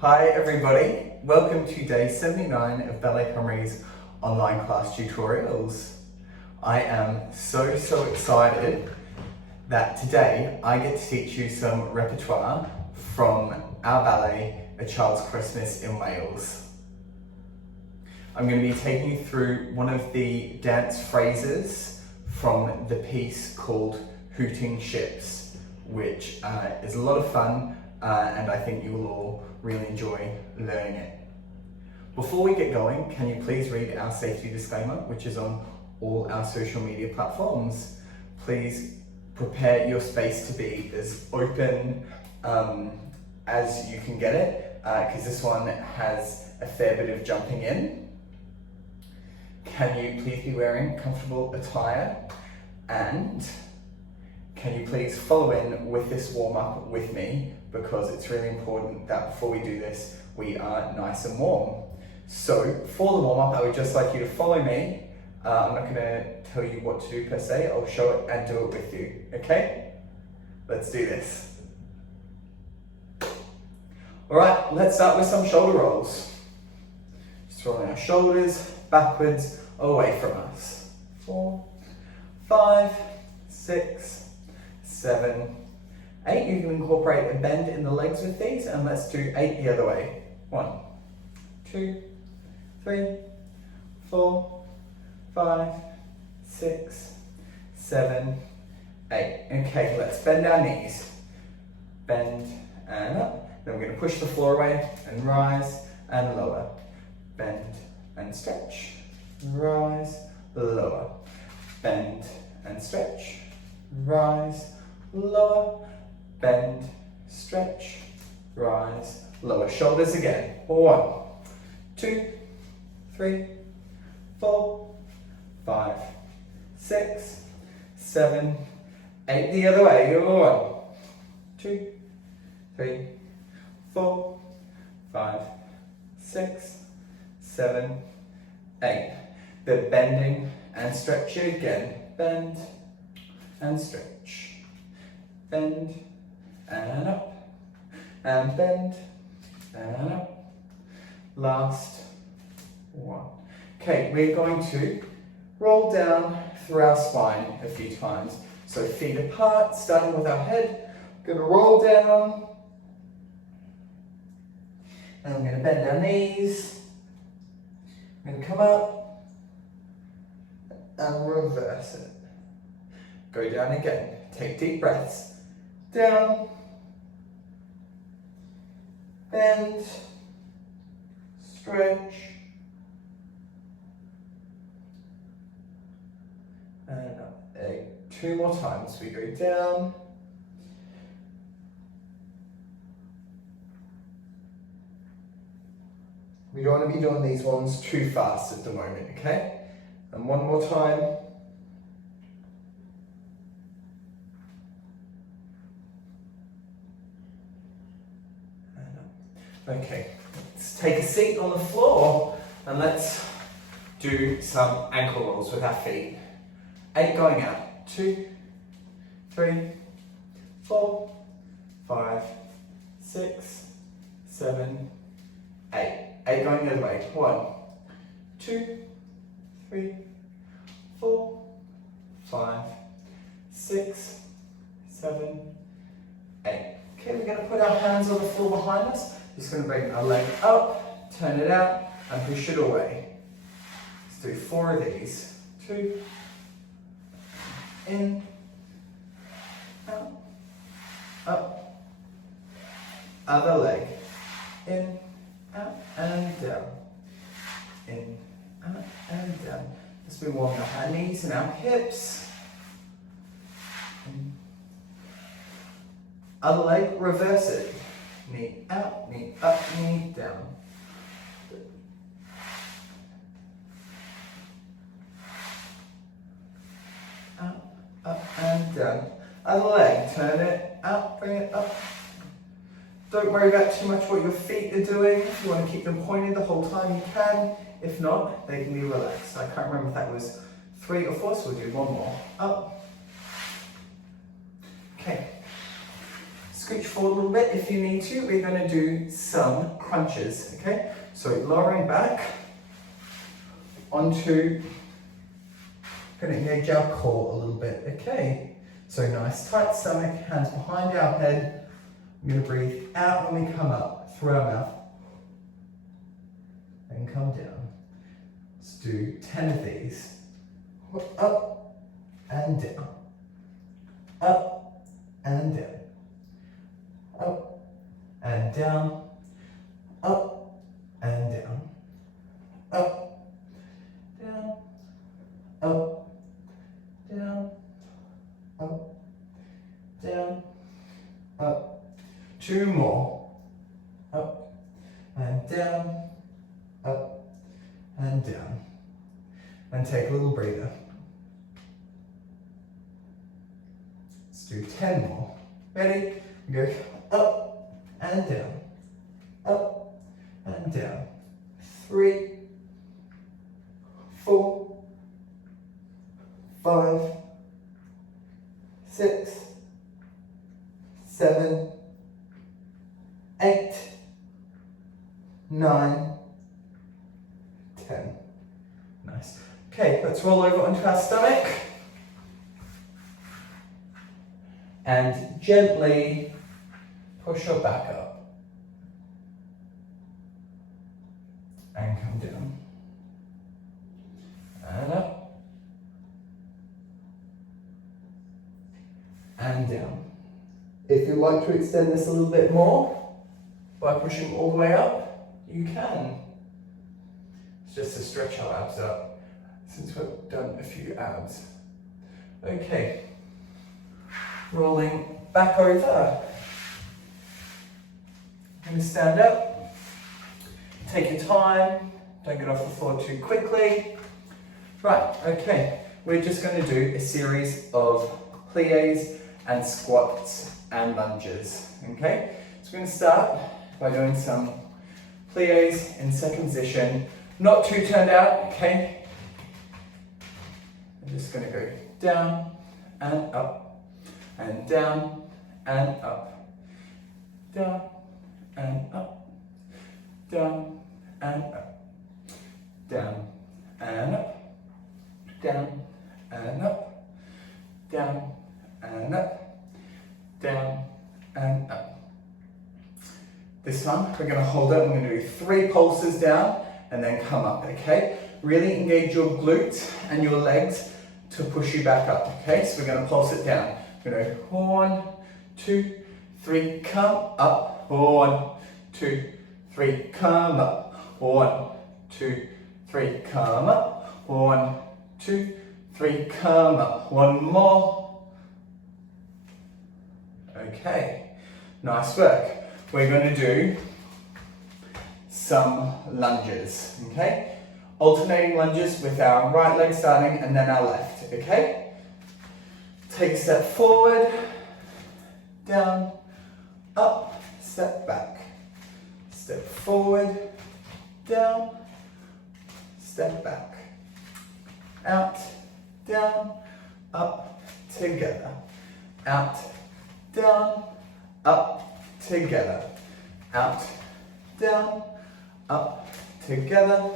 Hi everybody, welcome to day 79 of Ballet Cymru's online class tutorials. I am so excited that today I get to teach you some repertoire from our ballet, A Child's Christmas in Wales. I'm going to be taking you through one of the dance phrases from the piece called Hooting Ships, which is a lot of fun and I think you will all really enjoy learning it. Before we get going, can you please read our safety disclaimer, which is on all our social media platforms. Please prepare your space to be as open as you can get it, because this one has a fair bit of jumping in. Can you please be wearing comfortable attire, and can you please follow in with this warm-up with me, because it's really important that before we do this, we are nice and warm. So for the warm-up, I would just like you to follow me. I'm not going to tell you what to do per se, I'll show it and do it with you, okay? Let's do this. Alright, let's start with some shoulder rolls. Just rolling our shoulders backwards, away from us. 4, 5, 6, 7, 8. You can incorporate a bend in the legs with these, and let's do 8 the other way. 1, 2, 3, 4, 5, 6, 7, 8. Okay, let's bend our knees. Bend and up. Then we're going to push the floor away and rise and lower. Bend and stretch. Rise, lower. Bend and stretch. Rise, lower. Bend, stretch, rise, lower. Shoulders again. 1, 2, 3, 4, 5, 6, 7, 8. The other way. 1, 2, 3, 4, 5, 6, 7, 8. The bending and stretching again. Bend and stretch. Bend and up. And bend and up. Last one. Okay, we're going to roll down through our spine a few times. So feet apart, starting with our head. We're going to roll down. And we're going to bend our knees. We're going to come up and reverse it. Go down again. Take deep breaths. Down. Bend. Stretch. And up. 2 more times. We go down. We don't want to be doing these ones too fast at the moment, okay? And one more time. And up. Okay, let's take a seat on the floor and let's do some ankle rolls with our feet. 8 going out. 2, 3, 4, 5, 6, 7, 8. 8 going the other way. 1, 2, 3, 4, 5, 6, 7, 8. Okay, we're going to put our hands on the floor behind us. Just going to bring our leg up, turn it out, and push it away. Let's do 4 of these. 2, in, out, up, other leg, in, out and down, in, out and down. Just be warming up our knees and our hips. In. Other leg, reverse it. Knee out, knee up, knee down. Up and down. Other leg, turn it out, bring it up. Don't worry about too much what your feet are doing. If you want to keep them pointed the whole time, you can. If not, they can be relaxed. I can't remember if that was 3 or 4, so we'll do one more. Up. Okay. scooch forward a little bit if you need to. We're going to do some crunches, okay? So lowering back onto, going to engage our core a little bit, okay? So nice tight stomach, hands behind our head. I'm going to breathe out when we come up through our mouth and come down. Let's do 10 of these. Up and down. Up and down. Up and down. Up and down. Up, down, up, down, up, down, up. 2 more. Up and down, up and down. And take a little breather. Let's do 10 more. Ready? Go up and down, up and down. 3, 4, 5, 6, 7, 8, 9, 10. Nice. Okay, let's roll over onto our stomach and gently push your back up and come down and up and down. If you'd like to extend this a little bit more by pushing all the way up, you can. It's just to stretch our abs up since we've done a few abs. Okay, rolling back over. I'm going to stand up, take your time, don't get off the floor too quickly. Right, okay, we're just going to do a series of pliés and squats and lunges, okay? So we're going to start by doing some pliés in second position, not too turned out, okay? I'm just going to go down and up, and down and up, down and up, down and up, down and up, down and up, down and up, down and up. This time we're going to hold it, we're going to do 3 pulses down and then come up, okay? Really engage your glutes and your legs to push you back up, okay? So we're going to pulse it down. We're going to go 1, 2, 3, come up. 1, 2, 3, come up. 1, 2, 3, come up. 1, 2, 3, come up. 1 more. Okay, nice work. We're going to do some lunges, okay? Alternating lunges with our right leg starting and then our left, okay? Take a step forward, down, up, step back. Step forward, down, step back. Out, down, up, together. Out, down, up, together. Out, down, up, together.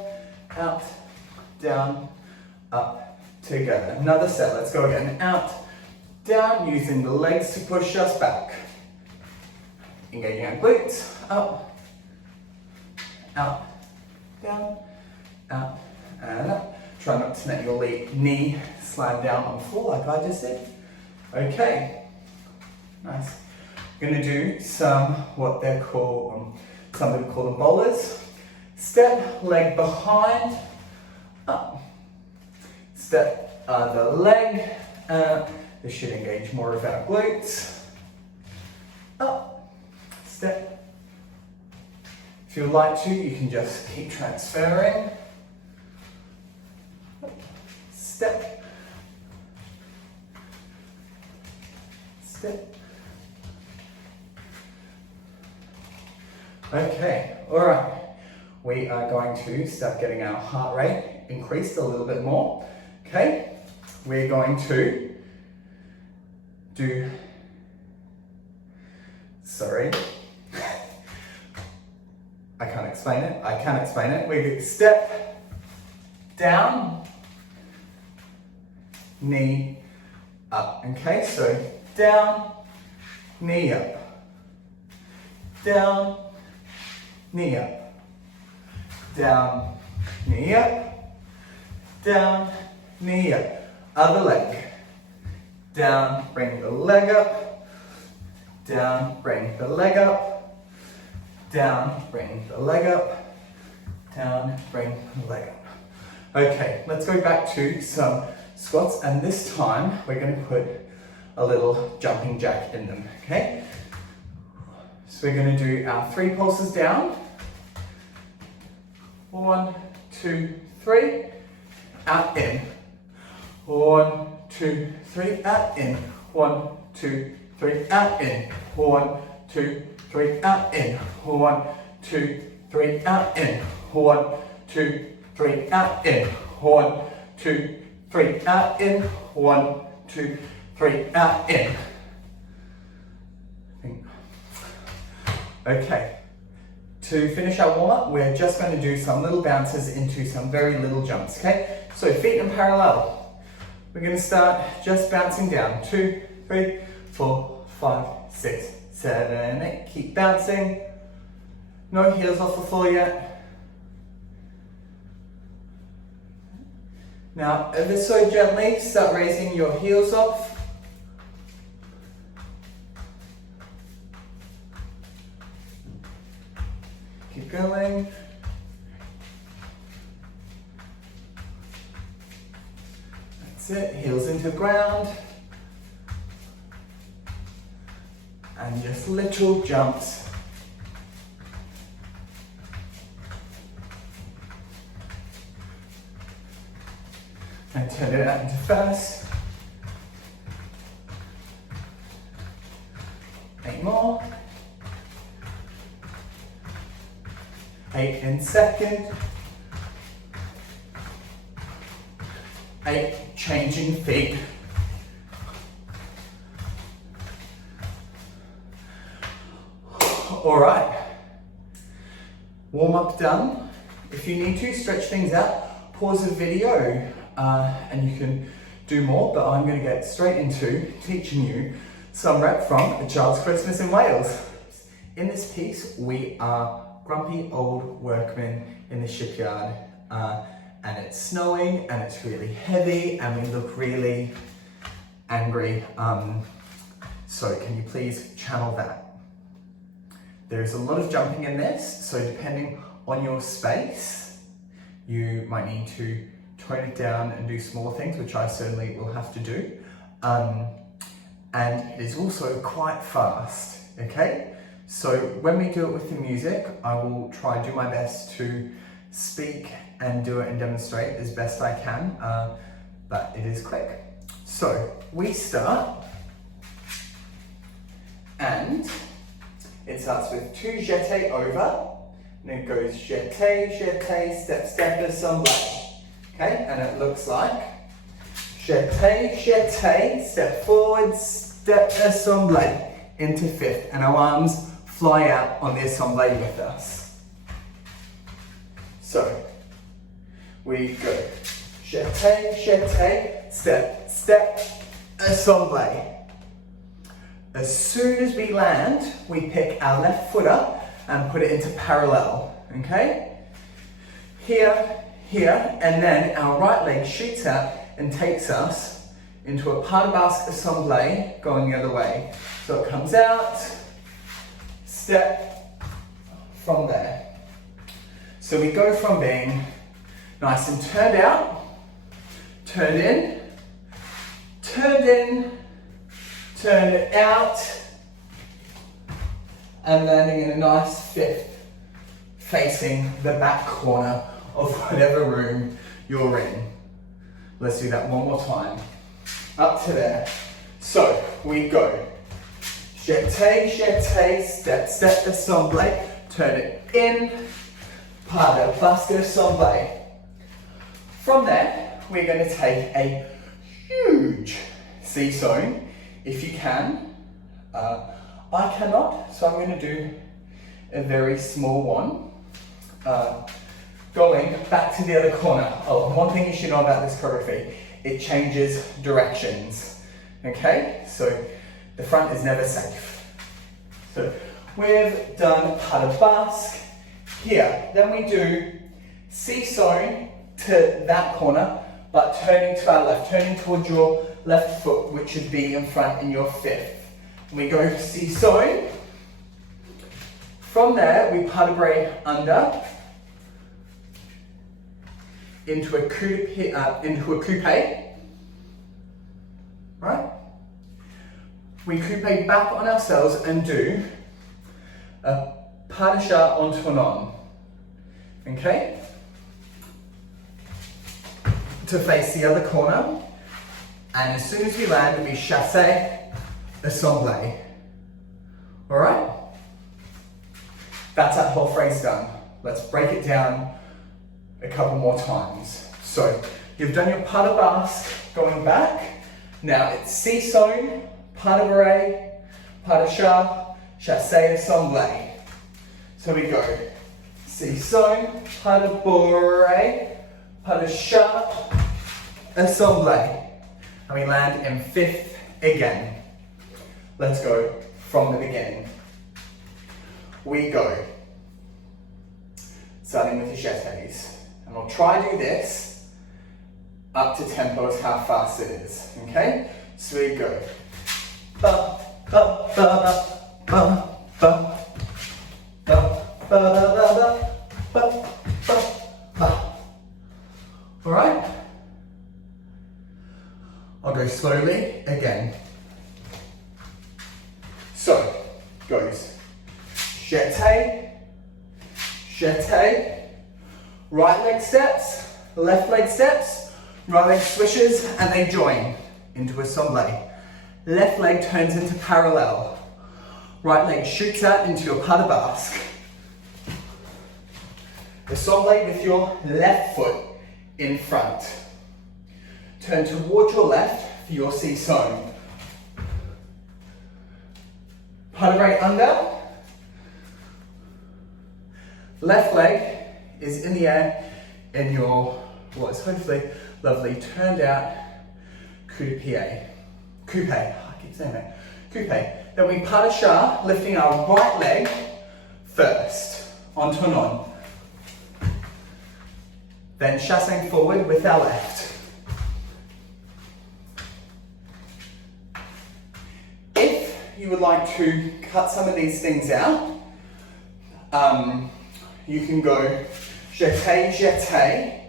Out, down, up, together. Another set, let's go again. Out, down, using the legs to push us back. Engaging our glutes, up, out, down, out, and up. Try not to let your knee slide down on the floor like I just did. Okay, nice. We're going to do some, what they're called, some people call them bowlers. Step, leg behind, up. Step other leg, this should engage more of our glutes. Up, step. If you'd like to, you can just keep transferring. Step, step. Okay, all right. We are going to start getting our heart rate increased a little bit more. Okay, we're going to do sorry. I can't explain it. We step down, knee up. Okay, so down, knee up. Down, knee up. Down, knee up. Down, knee up. Other leg. Down, bring the leg up. Down, bring the leg up. Down, bring the leg up. Down, bring the leg up. Okay, let's go back to some squats, and this time we're going to put a little jumping jack in them, okay? So we're going to do our 3 pulses down. 1, 2, 3, out, in. 1, 2, 3, out, in. 1, 2, 3, out, in. 1, 2, 3, out, in. 1, 2, 3, out, in. 1, 2, 3, out, in. 1, 2, 3, out, in. 1, 2, 3, out, in. Okay. To finish our warm-up, we're just going to do some little bounces into some very little jumps, okay? So feet in parallel. We're going to start just bouncing down. 2, 3, 4, 5, 6, 7, 8. Keep bouncing. No heels off the floor yet. Now, ever so gently, start raising your heels off. Keep going. That's it, heels into the ground. And just little jumps. And turn it out into first. 8 more. 8 in second. 8 changing feet. All right. Warm up done. If you need to stretch things out, pause the video and you can do more, but I'm going to get straight into teaching you some rep from A Child's Christmas in Wales. In this piece, we are grumpy old workmen in the shipyard, and it's snowing and it's really heavy and we look really angry. So can you please channel that? There's a lot of jumping in this, so depending on your space, you might need to tone it down and do smaller things, which I certainly will have to do. And it is also quite fast, okay? So when we do it with the music, I will try and do my best to speak and do it and demonstrate as best I can, but it is quick. So we start, and it starts with 2 jetés over, and it goes jeté, jeté, step, step, assemblée. Okay, and it looks like jeté, jeté, step forward, step, assemblée, into 5th, and our arms fly out on the assemblée with us. So we go jeté, jeté, step, step, assemblée. As soon as we land, we pick our left foot up and put it into parallel, okay? Here, here, and then our right leg shoots out and takes us into a pas de basque assemblée going the other way. So it comes out, step from there. So we go from being nice and turned out, turned in, turned in, turn it out, and landing in a nice 5th, facing the back corner of whatever room you're in. Let's do that one more time. Up to there. So we go jeté, jeté, step, step, assemblée, turn it in, pas de basque assemblée. From there, we're going to take a huge seesaw, if you can, I cannot, so I'm going to do a very small one. Going back to the other corner. Oh, and one thing you should know about this choreography, it changes directions. Okay, so the front is never safe. So we've done pas de basque here. Then we do seesawing to that corner, but turning to our left, turning towards your left foot, which should be in front in your fifth. And we go seesawing. From there, we pas de bras under into a coupe, right? We coupe back on ourselves and do a pas de chat en tournant, okay? To face the other corner, and as soon as we land, we chassé, assemblé, all right? That's that whole phrase done. Let's break it down a couple more times. So you've done your pas de basque going back. Now it's seesawing, pas de bras, pas de chat, chassé, assemblé. So we go seesawing, pas de bras, pas de chat, assemblé. And we land in fifth again. Let's go from the beginning. We go, starting with the jetés. And we'll try to do this up to tempo as how fast it is, okay? So we go. Ba, ba, ba, ba, ba, ba, ba, ba, ba, ba, ba, ba. All right? I'll go slowly again. So, goes jeté, jeté, right leg steps, left leg steps, right leg swishes, and they join into assemblé. Left leg turns into parallel. Right leg shoots out into your pas de basque. Assemblé with your left foot in front. Turn towards your left for your seesawing. Pas de bras under. Left leg is in the air in your, what is hopefully lovely turned out coupe. Coupe, I keep saying that. Coupe. Then we pas de chat, lifting our right leg first, en tournant. Then chassing forward with our left. If you would like to cut some of these things out, you can go jeté, jeté,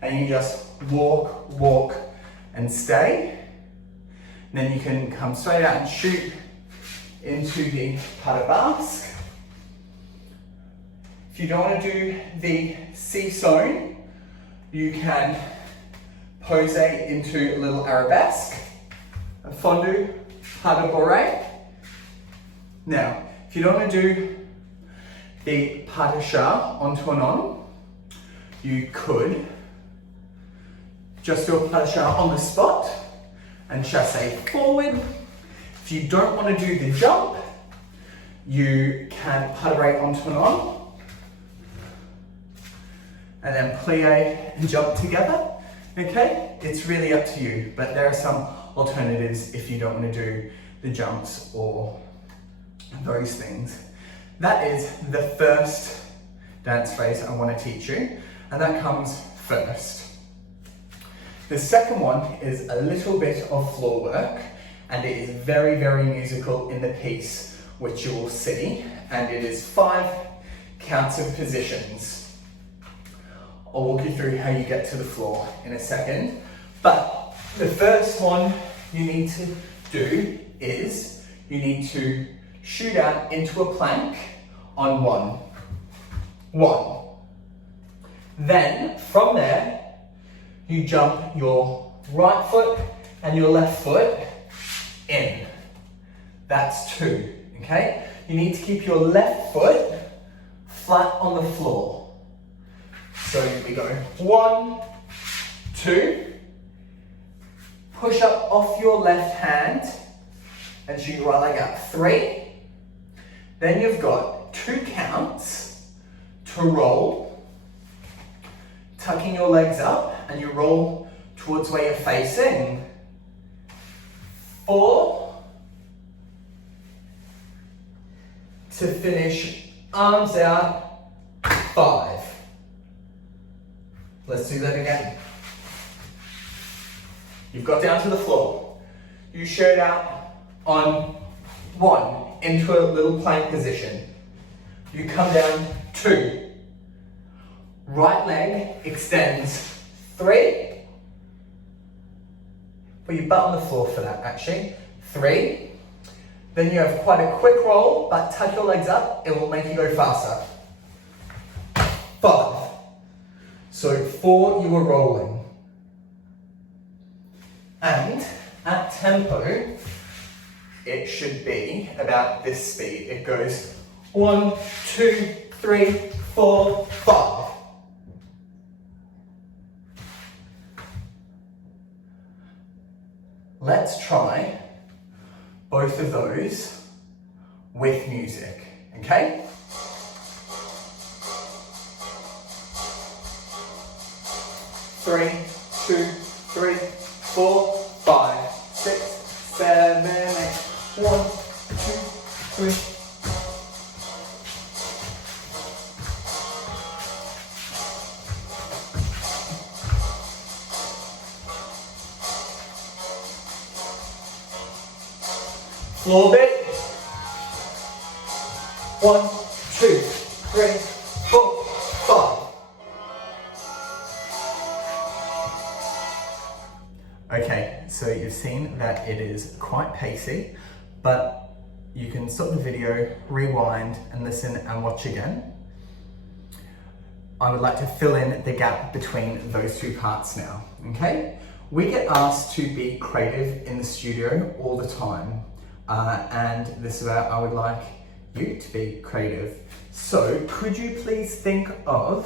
and you just walk, walk, and stay. And then you can come straight out and shoot into the pas de basque. If you don't want to do the seesawing, you can pose into a little arabesque, a fondu, pas de bourrée. Now, if you don't want to do the pas de chat en tournant, you could just do a pas de chat on the spot and chassé forward. If you don't want to do the jump, you can pas de bras en tournant and then plie and jump together. Okay, it's really up to you, but there are some alternatives if you don't want to do the jumps or those things. That is the first dance phrase I want to teach you, and that comes first. The second one is a little bit of floor work, and it is very, very musical in the piece, which you will see, and it is 5 counts of positions. I'll walk you through how you get to the floor in a second, but the first one you need to do is you need to shoot out into a plank on 1. 1. Then, from there, you jump your right foot and your left foot in. That's 2, okay? You need to keep your left foot flat on the floor. So we go 1, 2, push up off your left hand and shoot your right leg up. 3, Then you've got 2 counts to roll, tucking your legs up, and you roll towards where you're facing. 4, to finish, arms out, 5. Let's do that again. You've got down to the floor. You shoot out on 1 into a little plank position. You come down 2. Right leg extends 3. Put your butt on the floor for that actually. 3. Then you have quite a quick roll, but tuck your legs up, it will make you go faster. 5. So 4 you were rolling. And at tempo, it should be about this speed. It goes 1, 2, 3, 4, 5. Let's try both of those with music, okay? Three, 2, 3, 4, 5, 6, 7, 8. 1, 2, 3. Floor bit. 1, 2, 3, 4, 5. Okay, so you've seen that it is quite pacey, but you can stop the video, rewind and listen and watch again. I would like to fill in the gap between those 2 parts now, okay? We get asked to be creative in the studio all the time. And this is where I would like you to be creative. So could you please think of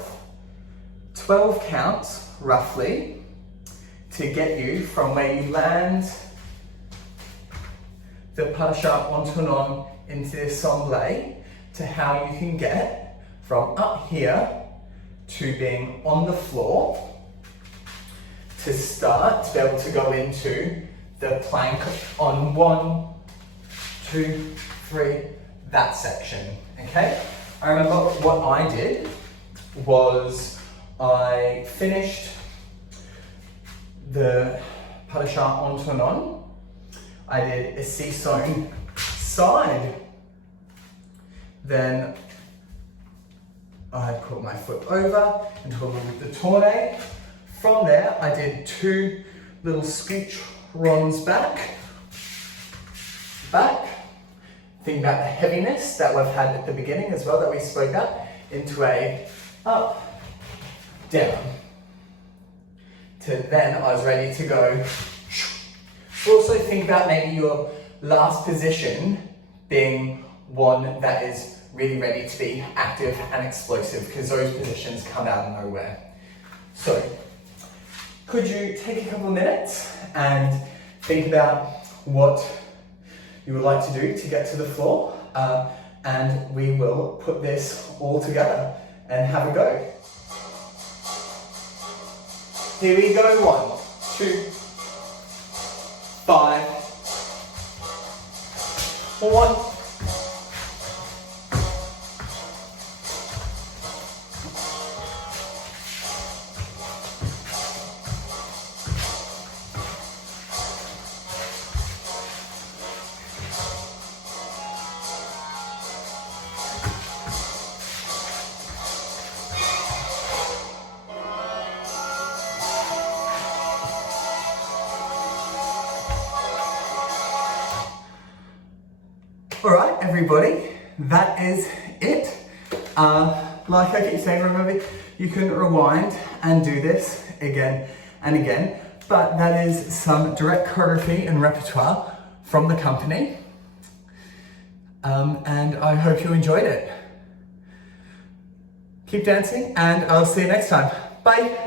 12 counts, roughly, to get you from where you land the pas onto an on into the assemblée to how you can get from up here to being on the floor to start to be able to go into the plank on 1, 2, 3, that section, okay? I remember what I did was I finished the pas de chat onto an on. I did a seesaw side. Then I put my foot over into a little tourne. From there, I did 2 little scooch runs back. Think about the heaviness that we've had at the beginning as well that we spoke about, into a up, down. To then I was ready to go. Also think about maybe your last position being one that is really ready to be active and explosive, because those positions come out of nowhere. So could you take a couple of minutes and think about what you would like to do to get to the floor, and we will put this all together and have a go. Here we go, 1, 2, 5, 1, Alright everybody, that is it. Like I keep saying, remember, you can rewind and do this again and again, but that is some direct choreography and repertoire from the company. And I hope you enjoyed it. Keep dancing and I'll see you next time. Bye.